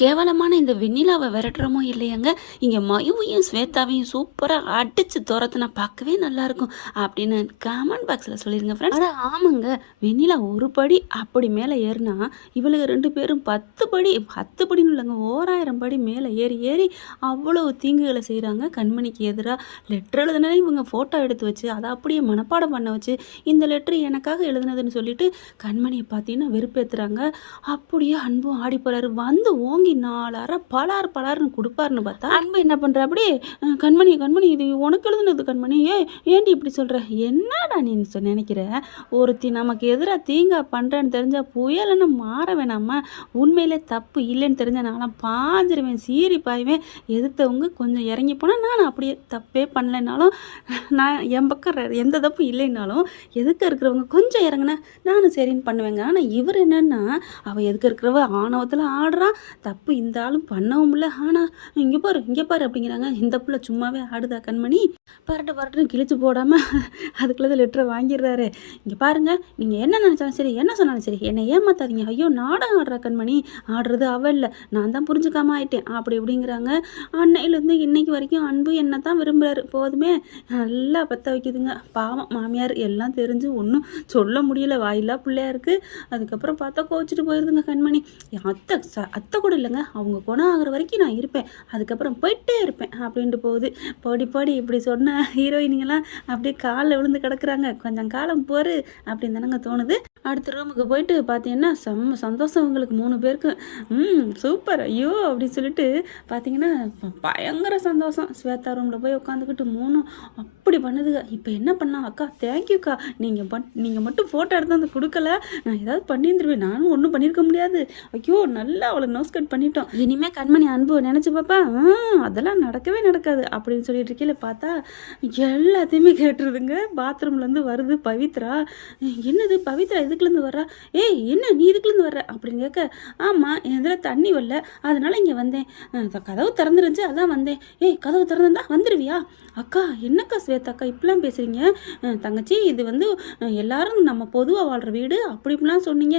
கேவலமான இந்த வெண்ணிலாவை விரட்டுறமோ இல்லையாங்க, இங்கே மயுவையும் ஸ்வேதாவையும் சூப்பராக அடித்து துரத்துனா பார்க்கவே நல்லாயிருக்கும் அப்படின்னு கமெண்ட் பாக்ஸில் சொல்லிடுங்க ஃப்ரெண்ட்ஸ். ஆனால் ஆமாங்க, வெண்ணிலா ஒரு படி அப்படி மேலே ஏறினா இவளுக்கு 2 பேரும் 10 படி 10 படின்னு இல்லைங்க, 1000 படி மேலே ஏறி ஏறி அவ்வளோ தீங்குகளை செய்கிறாங்க கண்மணிக்கு எதிராக. லெட்டர் எழுதுனதே இவங்க ஃபோட்டோ எடுத்து வச்சு அதை அப்படியே மனப்பாடம் பண்ண வச்சு இந்த லெட்ரு எனக்காக எழுதுனதுன்னு சொல்லிட்டு கண்மணியை பார்த்தீங்கன்னா வெறுப்பேற்றுறாங்க. அப்படியே அன்பும் ஆடி போகிறாரு. வந்து ஓங்கி 4 அரை பலார் பலார்னு கொடுப்பாருன்னு பார்த்தா அன்பு என்ன பண்ணுற அப்படியே கண்மணி கண்மணி இது உனக்கு எழுதுனது கண்மணி, ஏன்டி இப்படி சொல்கிற, என்னடா நீ நினைக்கிற, ஒருத்தி நமக்கு எதிராக தீங்கா பண்ணுறேன்னு தெரிஞ்சால் புயலன்னு மாற வேணாமா, உண்மையிலே தப்பு இல்லைன்னு தெரிஞ்ச நான்லாம் பாஞ்சிருவேன், சீரி பாய்வேன். எதிர்த்தவங்க கொஞ்சம் இறங்கி போனால் நான் அப்படியே தப்பே பண்ணலைன்னாலும் நான் என் பக்கம் எந்த தப்பு இல்லைன்னாலும் எதுக்க இருக்கிறவங்க கொஞ்சம் இறங்குனா நானும் சரின்னு பண்ணுவேங்க. ஆனால் இவர் என்னன்னா அவள் எதுக்க இருக்கிறவ ஆணவத்தில் ஆடுறான், தப்பு இந்த ஆளும் பண்ணவும் இல்லை, ஆனால் இங்கே பாரு அப்படிங்கிறாங்க. இந்த பிள்ளை சும்மாவே ஆடுதா கண்மணி, பரட்டுன்னு கிழிச்சு போடாமல் அதுக்குள்ளே லெட்டரை வாங்கிடுறாரு. இங்கே பாருங்கள், நீங்கள் என்ன நினச்சாலும் சரி என்ன சொன்னாலும் சரி என்னை ஏமாத்தாதீங்க, ஐயோ நாடகம் ஆடுறா கண்மணி, ஆடுறது அவள் இல்லை, நான் தான் புரிஞ்சுக்காம ஆயிட்டேன் அப்படி இப்படிங்கிறாங்க. அன்னையிலேருந்து இன்னைக்கு வரைக்கும் அன்பு என்ன தான் விரும்புகிறாரு, போதுமே நல்லா பற்ற வைக்குதுங்க. பாவம் மாமியார் எல்லாம் தெரிஞ்சு ஒன்றும் சொல்ல முடியல, வாயிலா பிள்ளையா இருக்குது. அதுக்கப்புறம் பார்த்தா கோச்சிட்டு போயிருதுங்க கண்மணி. அத்தை கூட இல்லைங்க, அவங்க குணம் ஆகிற வரைக்கும் நான் இருப்பேன், அதுக்கப்புறம் போயிட்டே இருப்பேன் அப்படின்ட்டு போகுது. போடி இப்படி சொன்ன ஹீரோயினிங்கெல்லாம் அப்படியே காலில் விழுந்து கிடக்குறாங்க. கொஞ்சம் காலம் போரு அப்படின்னு தானங்க தோணுது. அடுத்த ரூமுக்கு போயிட்டு பார்த்தீங்கன்னா செம்ம சந்தோஷம் உங்களுக்கு 3 பேருக்கு. சூப்பர் ஐயோ அப்படின்னு சொல்லிட்டு பார்த்தீங்கன்னா பயங்கர சந்தோஷம். ஸ்வேதா ரூமில் போய் உட்காந்துக்கிட்டு 3 அப்படி பண்ணுதுங்க. இப்போ என்ன பண்ணா, அக்கா தேங்க்யூக்கா, நீங்கள் மட்டும் ஃபோட்டோ எடுத்து வந்து கொடுக்கல, நான் ஏதாவது பண்ணியிருந்துருவேன், நானும் ஒன்றும் பண்ணியிருக்க முடியாது, ஐயோ நல்லா அவளை நோஸ் கட் பண்ணிட்டோம், இனிமேல் கண்மணி அன்பு நினச்சி பாப்பா அதெல்லாம் நடக்கவே நடக்காது அப்படின்னு சொல்லிட்டு இருக்கீல. பார்த்தா எல்லாத்தையுமே கேட்டுருதுங்க. பாத்ரூம்லேருந்து வருது பவித்ரா. என்னது பவித்ரா இதுக்குலேருந்து வர்றா, ஏய் என்ன நீ இதுக்குலேருந்து வர்ற அப்படின்னு கேட்க, ஆமாம் என் இதில் தண்ணி வரல அதனால இங்கே வந்தேன், கதவு திறந்துருந்துச்சு அதான் வந்தேன். ஏய் கதவு திறந்துருந்தா வந்துடுவியா, அக்கா என்னக்கா ஸ்வேதாக்கா இப்படிலாம் பேசுகிறீங்க, தங்கச்சி இது வந்து எல்லாரும் நம்ம பொதுவாக வாழ்கிற வீடு அப்படி இப்படிலாம் சொன்னீங்க,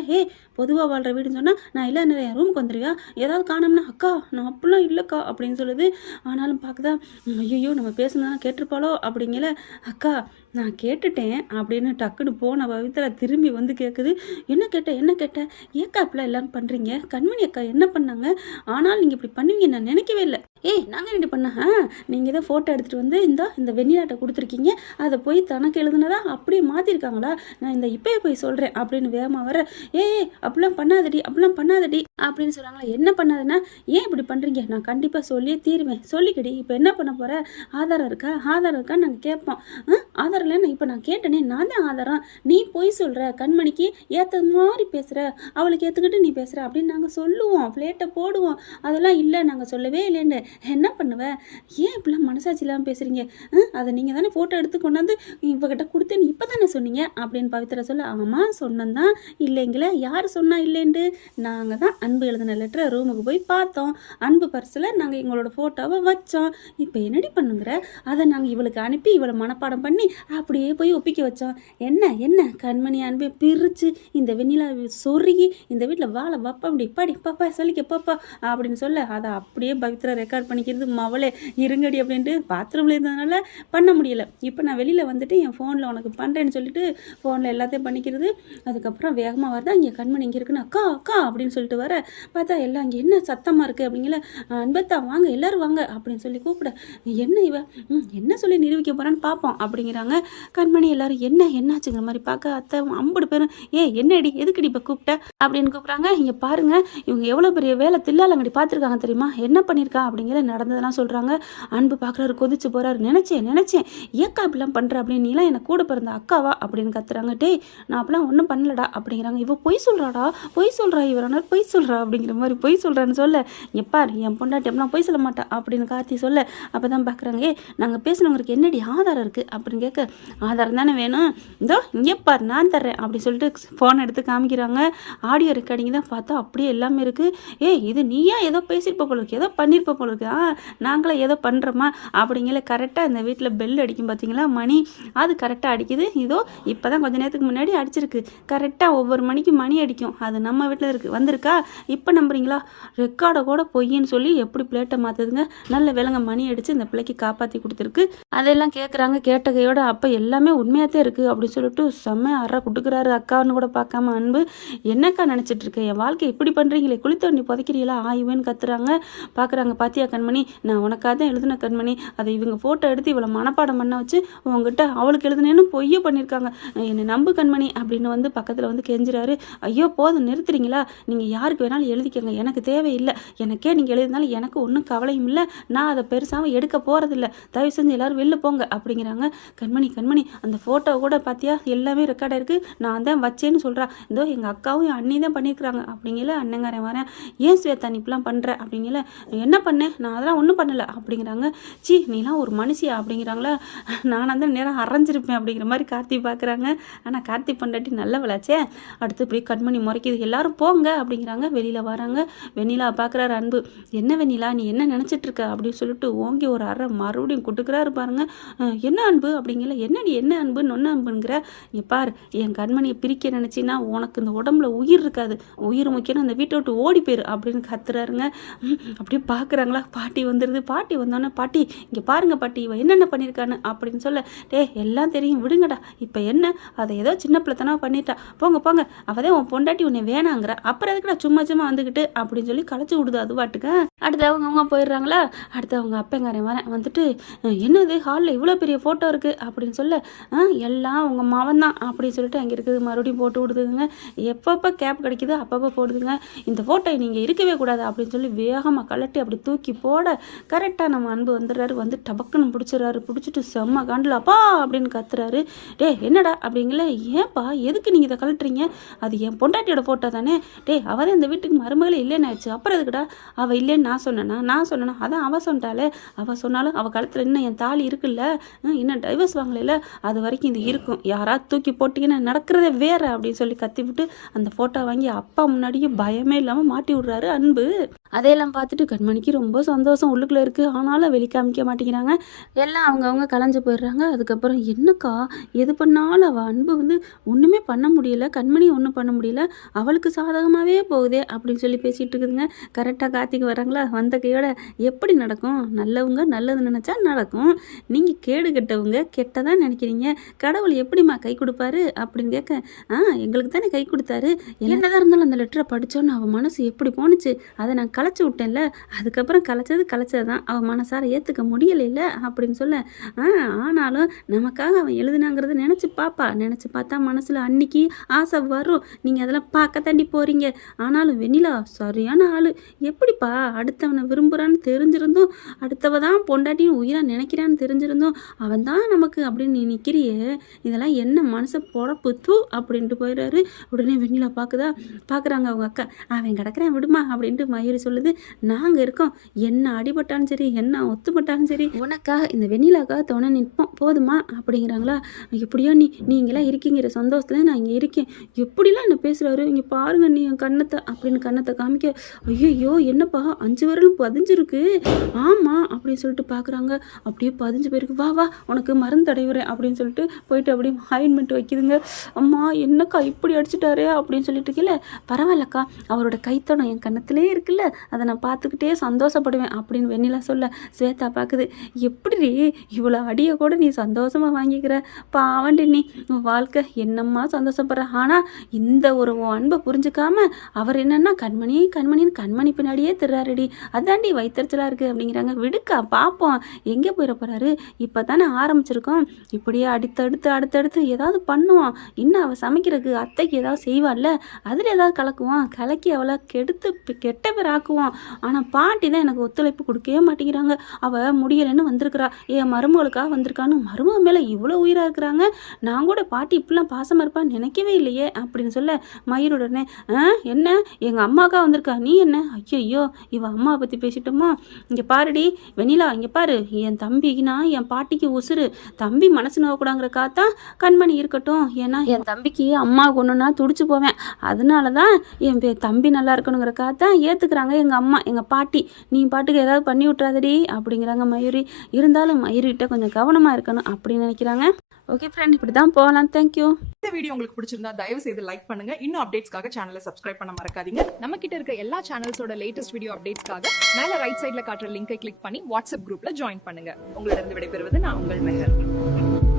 பொதுவாக வாழ்கிற வீடுன்னு சொன்னால் நான் இல்லை நிறைய ரூமுக்கு வந்துடுவியா, ஏதாவது காணோம்னா, அக்கா நான் அப்படிலாம் இல்லைக்கா அப்படின்னு சொல்லுது. ஆனாலும் பார்க்குதா, ஐயோ நம்ம பேசுனதான் கேட்டிருப்பாளோ அப்படிங்கல. அக்கா நான் கேட்டுட்டேன் அப்படின்னு டக்குன்னு போன பவித்ரா திரும்பி வந்து கேட்குது, என்ன கேட்ட ஏக்கா இப்பெல்லாம் எல்லாம் பண்ணுறீங்க, கண்மணி அக்கா என்ன பண்ணாங்க, ஆனால் நீங்கள் இப்படி பண்ணுவீங்க நான் நினைக்கவே இல்லை, நாங்கள் என்ன பண்ண, நீங்கள் தான் ஃபோட்டோ எடுத்துகிட்டு வந்து இந்த வெண்ணிலாட்டை கொடுத்துருக்கீங்க, அதை போய் தனக்கு எழுதுனதா அப்படியே மாற்றிருக்காங்களா, நான் இந்த இப்போயே போய் சொல்கிறேன் அப்படின்னு வேகமாக வர, அப்படிலாம் பண்ணாதடி அப்படின்னு சொல்கிறாங்களா. என்ன பண்ணாதுன்னா, ஏன் இப்படி பண்ணுறீங்க, நான் கண்டிப்பாக சொல்லியே தீருவேன், சொல்லிக்கடி, இப்போ என்ன பண்ண போகிற, ஆதாரம் இருக்கான்னு நாங்கள் கேட்போம், ஆதாரம் இல்லைன்னு இப்போ நான் கேட்டேனே, நான் தான் ஆதாரம், நீ போய் சொல்கிற, கண்மணிக்கு ஏற்ற மாதிரி பேசுகிற, அவளுக்கு ஏற்றுக்கிட்டு நீ பேசுகிற அப்படின்னு நாங்கள் சொல்லுவோம், பிளேட்டை போடுவோம், அதெல்லாம் இல்லை நாங்கள் சொல்லவே இல்லைன்னு என்ன பண்ணுவேன், ஏன் இப்படிலாம் மனசாட்சி இல்லாமல் பேசுகிறீங்க, அதை நீங்கள் தானே ஃபோட்டோ எடுத்து கொண்டாந்து இவகிட்ட கொடுத்தேன்னு இப்போ தானே சொன்னீங்க அப்படின்னு பவித்ரா சொல்ல, ஆமாம் சொன்னந்தான், இல்லைங்களே யார் சொன்னா இல்லைன்ட்டு, நாங்கள் தான் அன்பு எழுதின லெட்டரை ரூமுக்கு போய் பார்த்தோம், அன்பு பர்ஸில் நாங்கள் எங்களோட ஃபோட்டோவை வச்சோம், இப்போ என்னடி பண்ணுங்கிற, அதை நாங்கள் இவளுக்கு அனுப்பி இவளை மனப்பாடம் பண்ணி அப்படியே போய் ஒப்பிக்க வச்சோம், என்ன கண்மணி அன்பை பிரித்து இந்த வெண்ணிலா சொருகி இந்த வீட்டில் வாழை வப்பா அப்படி படி பாப்பா சொல்லிக்க பாப்பா அப்படின்னு சொல்ல, அதை அப்படியே பவித்ரா ரெக்கார்ட் பண்ணிக்கிறது, மவளே இருங்கடி அப்படின்ட்டு பாத்ரூமில் இருந்ததுனால பண்ண முடியலை, இப்போ நான் வெளியில் வந்துட்டு என் ஃபோனில் உனக்கு பண்ணுறேன்னு சொல்லிட்டு ஃபோனில் எல்லாத்தையும் பண்ணிக்கிறது. அதுக்கப்புறம் வேகமாக வருதா, இங்கே கண்மணி இங்கே இருக்குன்னு அக்கா அப்படின்னு சொல்லிட்டு வர, பார்த்தா எல்லாம் அங்கே என்ன சத்தமாக இருக்குது அப்படிங்கல, அன்பத்தா வாங்க எல்லோரும் வாங்க அப்படின்னு சொல்லி கூப்பிட, என்ன இவ என்ன சொல்லி நிரூபிக்க போகிறான்னு பார்ப்போம் அப்படிங்கிறாங்க. கண்மணி எல்லாரும் என்னாச்சுங்கிற மாதிரி பார்க்க, அத்தை 50 பேரும் என்னடி எதுக்குடி இப்போ கூப்பிட்ட அப்படின்னு கூப்பிட்றாங்க. இங்கே பாருங்கள் இவங்க எவ்வளோ பெரிய வேலை தில்லாலங்கடி பார்த்துருக்காங்க தெரியுமா, என்ன பண்ணியிருக்கா அப்படிங்கிற நடந்ததெல்லாம் சொல்கிறாங்க. அன்பு பார்க்குறாரு, கொதிச்சு போகிறாரு, நினச்சேன் ஏக்கா இப்படிலாம் பண்ணுற அப்படின்னு, நீலாம் என்னை கூட பிறந்த அக்காவா அப்படின்னு கத்துறாங்க. நான் அப்படிலாம் ஒன்றும் பண்ணலடா அப்படிங்கிறாங்க. இவ பொய் சொல்கிறா இவரான பொய் சொல்கிறா அப்படிங்கிற மாதிரி பொய் சொல்கிறான்னு சொல்ல, எப்பார் என் பொண்டாட்டி அப்படிலாம் பொய் சொல்ல மாட்டா அப்படின்னு கார்த்தி சொல்ல, அப்போ தான் பார்க்குறாங்க, நாங்கள் பேசினவங்களுக்கு என்னடி ஆதாரம் இருக்குது அப்படின்னு கேட்க, ஆதாரம் தானே வேணும், இதோ இங்கே பாரு நான் தர்றேன் அப்படி சொல்லிட்டு ஃபோன் எடுத்து காமிக்கிறாங்க. ஆடியோ ரெக்கார்டிங் தான் பார்த்தா அப்படியே எல்லாமே இருக்குது. இது நீயா ஏதோ பேசியிருப்ப போல இருக்கு, ஏதோ பண்ணியிருப்ப போல இருக்கு, நாங்களாம் ஏதோ பண்ணுறோமா அப்படிங்கிற கரெக்டாக இந்த வீட்டில் பெல் அடிக்கும் பார்த்தீங்களா மணி, அது கரெக்டாக அடிக்குது. இதோ இப்போ தான் கொஞ்சம் நேரத்துக்கு முன்னாடி அடிச்சிருக்கு. கரெக்டாக ஒவ்வொரு மணிக்கு மணி அடிக்கும். அது நம்ம வீட்டில் இருக்குது வந்திருக்கா. இப்போ நம்புறீங்களா? ரெக்கார்டை கூட பொய்ன்னு சொல்லி எப்படி பிளேட்டை மாற்றுதுங்க. நல்ல விலங்க மணி அடித்து இந்த பிள்ளைக்கு காப்பாற்றி கொடுத்துருக்கு. அதெல்லாம் கேட்குறாங்க. கேட்ட கையோட அப்போ எல்லாமே உண்மையாகத்தே இருக்குது அப்படின்னு சொல்லிட்டு செம்ம அற கொடுக்குறாரு. அக்கான்னு கூட பார்க்காம அன்பு, என்னக்கா நினச்சிட்டு இருக்கேன், என் வாழ்க்கை இப்படி பண்ணுறீங்களே, குளித்த வண்டி புதைக்கிறீங்களா ஆயுவேன்னு கத்துறாங்க. பார்க்குறாங்க. பாத்தியா கண்மணி, நான் உனக்காக தான் எழுதின கண்மணி, அதை இவங்க ஃபோட்டோ எடுத்து இவளை மனப்பாடம் பண்ண வச்சு உங்ககிட்ட அவளுக்கு எழுதுனேன்னு பொய்யே பண்ணியிருக்காங்க, என்னை நம்பு கண்மணி அப்படின்னு வந்து பக்கத்தில் வந்து கெஞ்சுறாரு. ஐயோ போதும் நிறுத்துறீங்களா, நீங்கள் யாருக்கு வேணாலும் எழுதிக்கங்க, எனக்கு தேவையில்லை, எனக்கே நீங்கள் எழுதினாலும் எனக்கு ஒன்றும் கவலையும் இல்லை, நான் அதை பெருசாகவும் எடுக்க போகிறதில்ல, தயவு செஞ்சு எல்லோரும் வெளில போங்க அப்படிங்கிறாங்க. கண்மணி கண்மணி அந்த ஃபோட்டோ கூட பார்த்தியா எல்லாமே ரெக்கார்டாக இருக்குது, நான் தான் வச்சேன்னு சொல்கிறா, இதோ எங்கள் அக்காவும் என் அண்ணி தான் பண்ணியிருக்கிறாங்க அப்படிங்கல. அண்ணங்காரன் வரேன், ஏன் ஸ்வேதா நீ இப்பெல்லாம் பண்ணுற அப்படிங்கல. என்ன பண்ணேன், நான் அதெல்லாம் ஒன்றும் பண்ணலை அப்படிங்கிறாங்க. சி நீலாம் ஒரு மனுஷியா அப்படிங்கிறாங்களா. நான் அந்த நேரம் அரைஞ்சிருப்பேன் அப்படிங்கிற மாதிரி கார்த்தி பார்க்குறாங்க. ஆனால் கார்த்தி பண்டாட்டி நல்லவளாச்சே. அடுத்து இப்படி கண்மணி முறைக்குது, எல்லாரும் போங்க அப்படிங்கிறாங்க. வெளியில் வராங்க. வெண்ணிலா பார்க்குறாரு அன்பு. என்ன வெண்ணிலா நீ என்ன நினச்சிட்டு இருக்க அப்படின்னு சொல்லிட்டு ஓங்கி ஒரு அரை மறுபடியும் கொடுக்குறாரு பாருங்க. என்ன அன்பு அப்படிங்கல. என்ன நீ என்ன அன்பு நொன்ன அன்புங்கிற, இங்கே பார் என் கண்மணியை பிரிக்க நினச்சின்னா உனக்கு இந்த உடம்புல உயிர் இருக்காது, உயிர் முக்கியம், அந்த வீட்டை விட்டு ஓடி போயிரு அப்படின்னு கத்துறாருங்க. அப்படியே பார்க்குறாங்களா. பாட்டி வந்துடுது. பாட்டி வந்தோன்னே, பாட்டி இங்கே பாருங்க பாட்டி இவன் என்னென்ன பண்ணியிருக்கான்னு அப்படின்னு சொல்ல, எல்லாம் தெரியும் விடுங்கடா, இப்போ என்ன அதை ஏதோ சின்ன பிள்ளைத்தனா பண்ணிட்டா, போங்க போங்க, அவதான் உன் பொண்டாட்டி உன்னை வேணாங்கிற, அப்புறம் எதுக்குடா சும்மா சும்மா வந்துக்கிட்டு அப்படின்னு சொல்லி களைச்சி விடுது அது பாட்டுக்க. அடுத்து அவங்க போயிடுறாங்களா. அடுத்து அவங்க அப்பங்காரன் வந்துட்டு, என்னது ஹாலில் இவ்வளோ பெரிய ஃபோட்டோ இருக்குது அப்படின்னு சொல்ல, எல்லாம் உங்கள் மவன் தான் அப்படின்னு சொல்லிட்டு அங்கே இருக்குது மறுபடியும் போட்டு விடுதுங்க. எப்பப்போ கேப் கிடைக்குது அப்பப்போ போடுதுங்க. இந்த ஃபோட்டோ நீங்கள் இருக்கவே கூடாது அப்படின்னு சொல்லி வேகமாக கலட்டி அப்படி தூக்கி போட கரெக்டாக நம்ம அன்பு வந்துடுறாரு. வந்து டபக்குன்னு பிடிச்சிடறாரு. பிடிச்சிட்டு செம்ம காண்டில் அப்பா அப்படின்னு கத்துறாரு. என்னடா அப்படிங்கல. ஏன்ப்பா எதுக்கு நீங்கள் இதை கலட்டுறீங்க, அது என் பொண்டாட்டியோட ஃபோட்டோ தானே, அவள் தான் இந்த வீட்டுக்கு மருமகளே இல்லைன்னு ஆயிடுச்சு, அப்புறம் எதுக்குடா அவள் இல்லைன்னு நான் சொன்னேன்னா அதான் அவள் சொன்னாலே, அவள் சொன்னாலும் அவள் கழுத்தில் இன்னும் என் தாலி இருக்குல்ல, இன்னும் டைவர்ஸ் வாங்கல, அது வரைக்கும் இது இருக்கும், யாராவது தூக்கி போட்டிங்கன்னா நடக்கிறதே வேற அப்படின்னு சொல்லி கத்தி விட்டு அந்த ஃபோட்டோ வாங்கி அப்பா முன்னாடியே பயமே இல்லாமல் மாட்டி விடுறாரு அன்பு. அதையெல்லாம் பார்த்துட்டு கண்மணிக்கு ரொம்ப சந்தோஷம் உள்ளுக்குள்ளே இருக்குது. ஆனாலும் வெளிக்காமிக்க மாட்டேங்கிறாங்க. எல்லாம் அவங்கவுங்க கலைஞ்சு போயிடுறாங்க. அதுக்கப்புறம் என்னக்கா எது பண்ணாலும் அவள் அன்பு வந்து ஒன்றுமே பண்ண முடியல, கண்மணி ஒன்றும் பண்ண முடியல, அவளுக்கு சாதகமாகவே போகுதே அப்படின்னு சொல்லி பேசிகிட்டு இருக்குதுங்க. கரெக்டாக கார்த்திக் வராங்களா. வந்த கையோட எப்படி நடக்கும், நல்லவங்க நல்லது நினச்சா நடக்கும், நீங்கள் கேடு கெட்டவங்க கெட்டதான் நினைக்கிறீங்க, கடவுள் எப்படிம்மா கை கொடுப்பாரு அப்படின்னு கேட்க, எங்களுக்கு தானே கை கொடுத்தாரு, என்னதான் இருந்தாலும் அந்த லெட்டரை படித்தோன்னு அவள் மனசு எப்படி போணுச்சு, அதை நான் கலைச்சி விட்டேன்ல, அதுக்கப்புறம் கலைச்சது தான் அவள் மனசார ஏற்றுக்க முடியலைல்ல அப்படின்னு சொல்ல, ஆனாலும் நமக்காக அவன் எழுதுனாங்கிறத நினச்சி பார்த்தா மனசில் அன்னைக்கு ஆசை வரும், நீங்கள் அதெல்லாம் பார்க்க தாண்டி போகிறீங்க. ஆனாலும் வெண்ணிலா சரியான ஆள், எப்படிப்பா அடுத்தவனை விரும்புகிறான்னு தெரிஞ்சிருந்தோம், அடுத்தவ தான் பொண்டாட்டியும் உயிராக நினைக்கிறான்னு தெரிஞ்சிருந்தோம், அவன் தான் நமக்கு அப்படின்னு நீ நிற்கிறியே, இதெல்லாம் என்ன மனசை பொழப்பு தூ அப்படின்ட்டு போயிடுறாரு. உடனே வெண்ணிலா பார்க்குறாங்க அவங்க அக்கா, அவன் கிடக்குறேன் விடுமா அப்படின்ட்டு மயூரி சொல்லுது. நாங்கள் இருக்கோம், என்ன அடிபட்டாலும் சரி என்ன ஒத்துப்பட்டாலும் சரி உனக்காக இந்த வெண்ணிலாக்காக துணை நிற்போம் போதுமா அப்படிங்கிறாங்களா. எப்படியோ நீங்களாம் இருக்கீங்கிற சந்தோஷத்துல நான் இங்கே இருக்கேன், எப்படிலாம் என்ன பேசுகிறாரு, இங்கே பாருங்க நீ என் கண்ணத்தை அப்படின்னு கண்ணத்தை காமிக்க, ஐயோ என்னப்பா 5 விரலும் பதிஞ்சிருக்கு, ஆமாம் அப்படின்னு சொல்லிட்டு பார்க்குறாங்க. அப்படியே பதிஞ்சு போயிருக்கு. வா உனக்கு மருந்து தடவுறேன் அப்படின்னு சொல்லிட்டு போயிட்டு அப்படியே ஆயின்மெண்ட் வைக்குதுங்க. அம்மா என்னக்கா இப்படி அடிச்சுட்டாரே அப்படின்னு சொல்லிட்டு இருக்கல, பரவாயில்லக்கா அவரோட கைத்தடம் என் கண்ணத்திலே இருக்குல்ல, அதை நான் பார்த்துக்கிட்டே சந்தோஷப்படுவேன் அப்படின்னு வெண்ணிலா சொல்ல, ஸ்வேதா பார்க்குது. எப்படி இவ்வளோ அடியை கூட நீ சந்தோஷமாக வாங்கிக்கிற, பாவண்டி நீ வாழ்க்கை என்னம்மா சந்தோஷப்படுற, ஆனால் இந்த ஒரு அன்பை புரிஞ்சுக்காம அவர் என்னன்னா கண்மணி பின்னாடியே திர்றாருடி, அதாண்டி வைத்தறிச்சலாக இருக்குது அப்படிங்கிறாங்க. விடுக்கா பார்ப்போம் எங்கே போயிட போகிறாரு, இப்போ தானே ஆரம்பிச்சிருக்கோம், இப்படியே அடுத்தடுத்து ஏதாவது பண்ணுவோம், இன்னும் அவள் சமைக்கிறதுக்கு அத்தைக்கு ஏதாவது செய்வாள்ல, அதில் ஏதாவது கலக்கி அவளை கெட்ட பேர் ஆக்குவோம். ஆனால் பாட்டி தான் எனக்கு ஒத்துழைப்பு கொடுக்கவே மாட்டேங்கிறாங்க, அவள் முடியலைன்னு வந்திருக்கிறா, என் மருமகளுக்காக வந்திருக்கான்னு மருமக மேலே இவ்வளோ உயிராக இருக்கிறாங்க, நான் கூட பாட்டி இப்படிலாம் பாசமாக இருப்பான்னு நினைக்கவே இல்லையே அப்படின்னு சொல்ல, மயிருடனே என்ன எங்கள் அம்மாக்கா வந்திருக்கா, நீ என்ன ஐயோ இவ அம்மாவை பற்றி பேசிட்டோமா? இங்கே பாருடி வெண்ணிலா, இங்கே பாரு, என் தம்பிக்குனா என் பாட்டிக்கு உசுறு. தம்பி மனசு நோக்கூடாங்கிற காத்தா கண்மணி இருக்கட்டும். ஏன்னா என் தம்பிக்கு அம்மா ஒன்றுனா துடிச்சு போவேன். அதனால தான் என் தம்பி நல்லா இருக்கணுங்கிற காத்தா ஏற்றுக்குறாங்க எங்கள் அம்மா, எங்கள் பாட்டி. நீ பாட்டுக்கு ஏதாவது பண்ணி விட்றாதடி அப்படிங்கிறாங்க மயூரி. இருந்தாலும் மயூரிகிட்ட கொஞ்சம் கவனமாக இருக்கணும் அப்படின்னு நினைக்கிறாங்க. ஓகே ஃப்ரெண்ட், இப்படி தான் போகலாம். தேங்க்யூ. இந்த வீடியோ உங்களுக்கு பிடிச்சிருந்தா தயவு செய்து லைக் பண்ணுங்க. இன்னும் அப்டேட்ஸ்க்காக சேனலை சப்ஸ்கிரைப் பண்ண மறக்காதீங்க. நம்ம கிட்ட இருக்க எல்லா சேனல்ஸோட லேட்டஸ்ட் வீடியோ அப்டேட்ஸ்க்காக மேல ரைட் சைடுல காட்டுற லிங்கை கிளிக் பண்ணி வாட்ஸ்அப் குரூப்ல ஜாயின் பண்ணுங்க. உங்களிடம் விடைபெறுவது நான் உங்கள் மெஹர்.